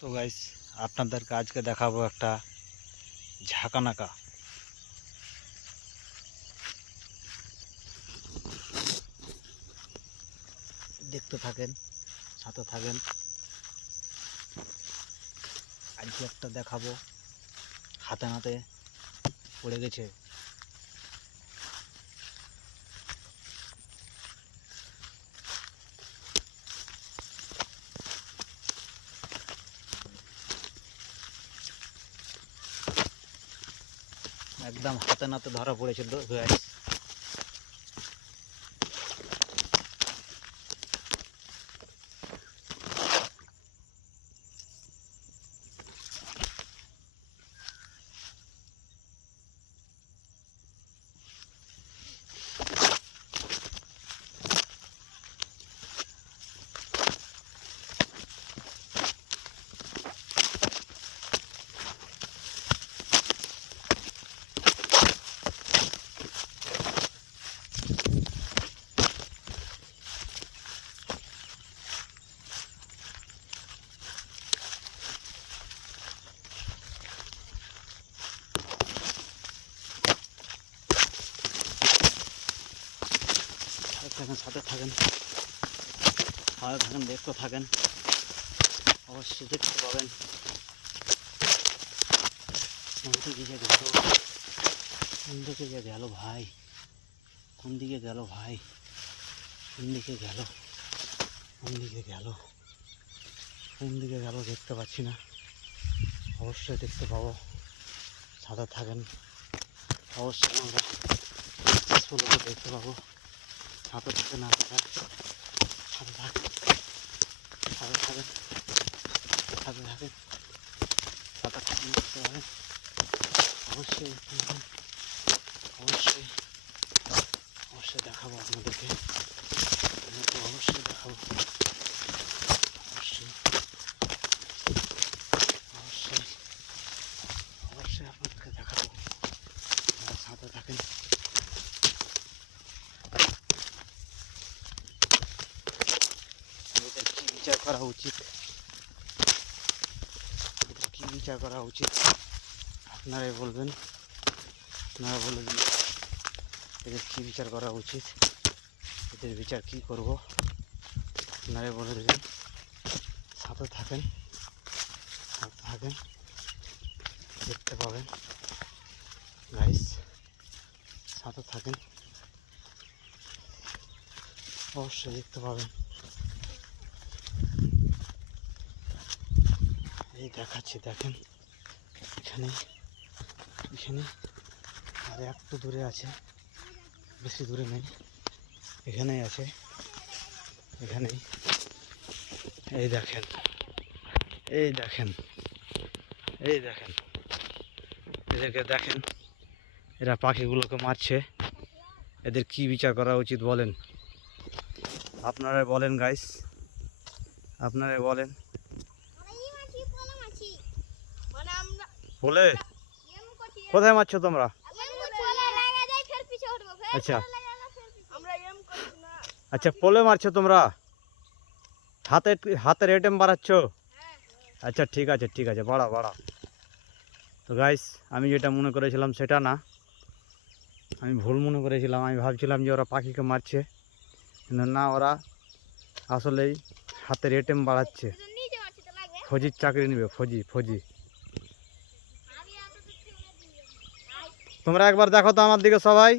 তো গাইস আপনাদেরকে আজকে দেখাবো একটা ঝাঁকানাকা। দেখতে থাকেন, সাথে থাকেন। আজকে একটা দেখাবো, হাতে নাতে পড়ে গেছে। একদম হাতে নাতে ধরা পড়েছিল গাইস। সাথে থাকেন, দেখতে থাকেন, অবশ্যই দেখতে পাবেন। কোন দিকে যে গেল ভাই, কোন দিকে গেল ভাই, কোন দিকে গেল, কোন দিকে গেল, কোন দিকে গেল দেখতে পাচ্ছি না। অবশ্যই দেখতে পাবো, সাথে থাকেন। অবশ্যই আমরা দেখতে পাবো, সাথে থাকেন। আপনারা সাথে থাকেন, সাথে থাকেন, সাথে থাকেন, সাথে থাকেন, দেখতে পাবেন। অবশ্যই অবশ্যই অবশ্যই দেখাবো আপনাদেরকে, অবশ্যই দেখাবো, অবশ্যই অবশ্যই অবশ্যই আপনাদেরকে দেখাবো। সাথে থাকেন। এদের কি বিচার করা উচিত, এদের কি বিচার করা উচিত আপনারাই বলবেন, আপনারা বলে দিন এদের কি বিচার করা উচিত, এদের বিচার কি করব আপনারাই বলে দেবেন। সাথে থাকেন, সাথে থাকেন, দেখতে পাবেন গাইস, সাথে থাকেন, অবশ্যই দেখতে পাবেন। এই দেখাচ্ছি, দেখেন এখানে এখানে আর একটু দূরে আছে, বেশি দূরে নেই, এখানেই আছে, এখানেই। এই দেখেন, এই দেখেন, এই দেখেন, এদেরকে দেখেন, এরা পাখিগুলোকে মারছে। এদের কি বিচার করা উচিত বলেন, আপনারাই বলেন গাইস, আপনারাই বলেন। বলে কোথায় মারছো তোমরা? আচ্ছা আচ্ছা, পোলে মারছো তোমরা, হাতের এটেম বাড়াচ্ছ? আচ্ছা ঠিক আছে, ঠিক আছে, বাড়াও বাড়াও। তো গাইস আমি যেটা মনে করেছিলাম সেটা না, আমি ভুল মনে করেছিলাম। আমি ভাবছিলাম যে ওরা পাখিকে মারছে, কিন্তু না, ওরা আসলেই হাতের এটেম বাড়াচ্ছে, ফৌজির চাকরি নেবে, ফৌজি। তোমরা একবার দেখো তো আমার দিকে সবাই।